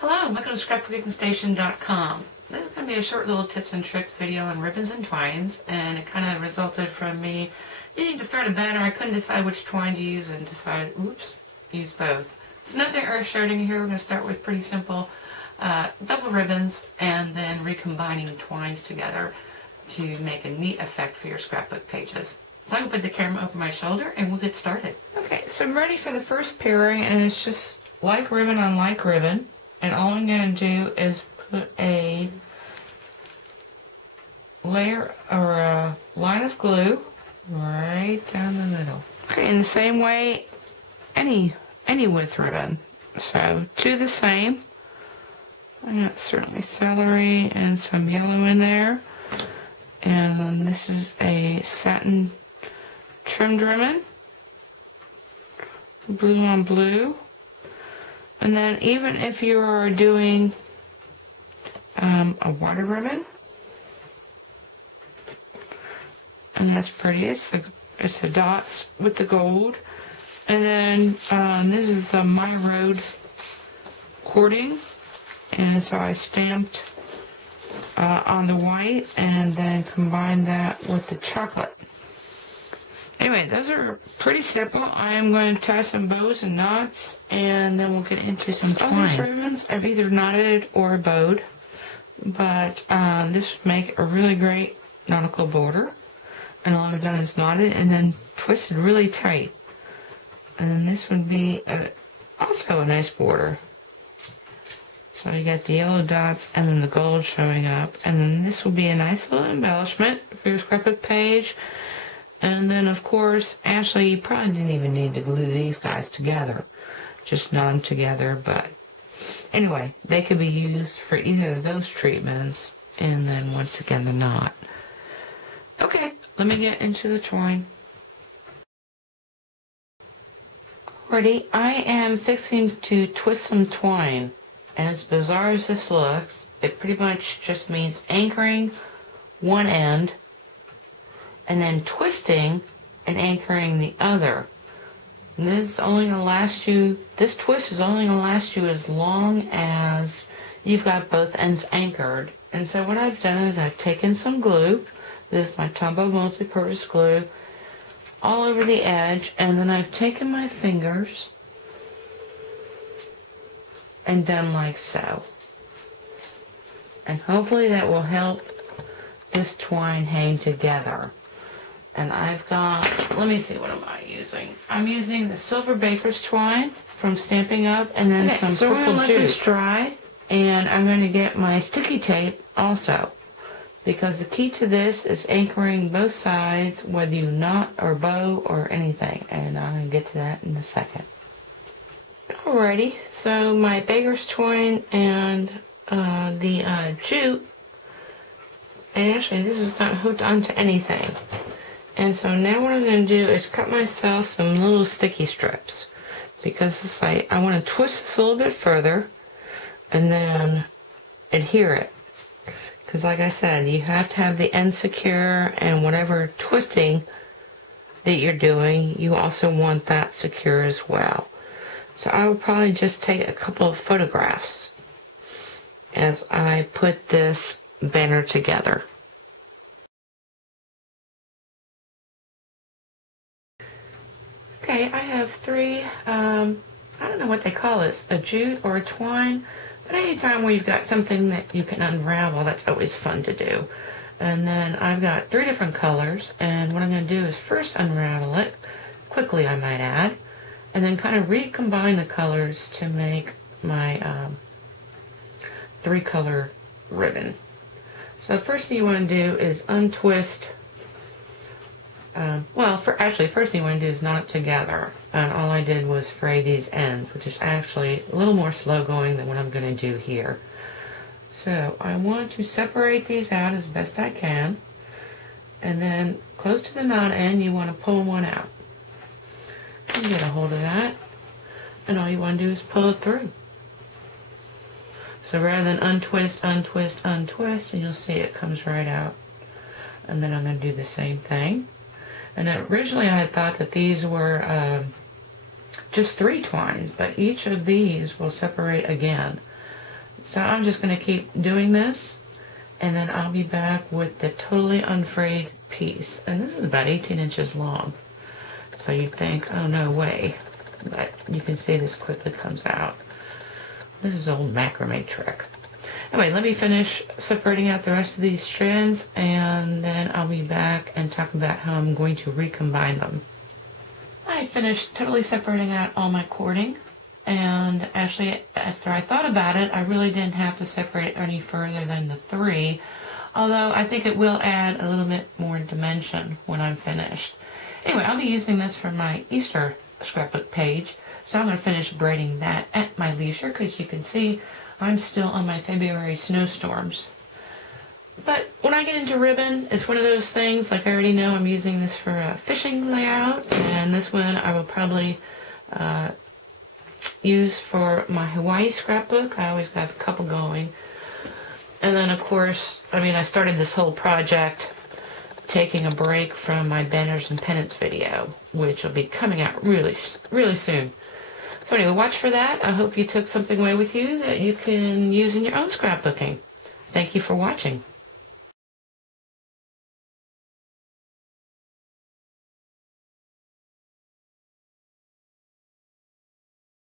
Hello, welcome to scrapbookingstation.com. This is going to be a short little tips and tricks video on ribbons and twines, and it kind of resulted from me needing to thread a banner. I couldn't decide which twine to use and decided, use both. So nothing earth-shattering here. We're going to start with pretty simple double ribbons and then recombining twines together to make a neat effect for your scrapbook pages. So I'm going to put the camera over my shoulder and we'll get started. Okay, so I'm ready for the first pairing, and it's just like ribbon on like ribbon. And all I'm going to do is put a layer or a line of glue right down the middle. Okay, in the same way, any width ribbon. So do the same. I got certainly celery and some yellow in there. And this is a satin trimmed ribbon. Blue on blue. And then even if you are doing a water ribbon, and that's pretty, it's the dots with the gold. And then this is the My Road cording, and so I stamped on the white and then combined that with the chocolate. Anyway, those are pretty simple. I am going to tie some bows and knots, and then we'll get into some twine. All these ribbons I've either knotted or bowed, but this would make a really great nautical border. And all I've done is knotted and then twisted really tight. And then this would be also a nice border. So you got the yellow dots and then the gold showing up. And then this will be a nice little embellishment for your scrapbook page. And then, of course, Ashley, you probably didn't even need to glue these guys together. Just knot them together. But anyway, they could be used for either of those treatments. And then, once again, the knot. Okay, let me get into the twine. Alrighty, I am fixing to twist some twine. And as bizarre as this looks, it pretty much just means anchoring one end and then twisting and anchoring the other. And this is only going to last you, this twist is only going to last you as long as you've got both ends anchored. And so what I've done is I've taken some glue, this is my Tombow multi-purpose glue, all over the edge, and then I've taken my fingers and done like so. And hopefully that will help this twine hang together. And I've got, let me see, what am I using? I'm using the Silver Baker's twine from Stampin' Up, and then some purple jute. So we're going to let this dry, and I'm going to get my sticky tape also. Because the key to this is anchoring both sides, whether you knot or bow or anything. And I'm going to get to that in a second. Alrighty, so my Baker's twine and the jute, and actually this is not hooked onto anything. And so now what I'm going to do is cut myself some little sticky strips, because I want to twist this a little bit further and then adhere it. Because like I said, you have to have the end secure, and whatever twisting that you're doing, you also want that secure as well. So I will probably just take a couple of photographs as I put this banner together. Okay, I have three, I don't know what they call this, a jute or a twine, but anytime where you've got something that you can unravel, that's always fun to do. And then I've got 3 different colors, and what I'm going to do is first unravel it, quickly I might add, and then kind of recombine the colors to make my 3-color ribbon. So the first thing you want to do is untwist. First thing you want to do is knot it together. And all I did was fray these ends, which is actually a little more slow going than what I'm going to do here. So I want to separate these out as best I can. And then close to the knot end, you want to pull one out. And get a hold of that. And all you want to do is pull it through. So rather than untwist, untwist, untwist, and you'll see it comes right out. And then I'm going to do the same thing. And originally I had thought that these were just 3 twines, but each of these will separate again. So I'm just going to keep doing this, and then I'll be back with the totally unfrayed piece. And this is about 18 inches long. So you'd think, oh no way. But you can see this quickly comes out. This is old macrame trick. Anyway, let me finish separating out the rest of these strands, and then I'll be back and talk about how I'm going to recombine them. I finished totally separating out all my cording, and actually after I thought about it, I really didn't have to separate any further than the 3, although I think it will add a little bit more dimension when I'm finished. Anyway, I'll be using this for my Easter scrapbook page, so I'm going to finish braiding that at my leisure, because you can see I'm still on my February snowstorms. But when I get into ribbon, it's one of those things, like I already know I'm using this for a fishing layout, and this one I will probably use for my Hawaii scrapbook. I always have a couple going. And then of course, I started this whole project taking a break from my banners and pennants video, which will be coming out really, really soon. So anyway, watch for that. I hope you took something away with you that you can use in your own scrapbooking. Thank you for watching.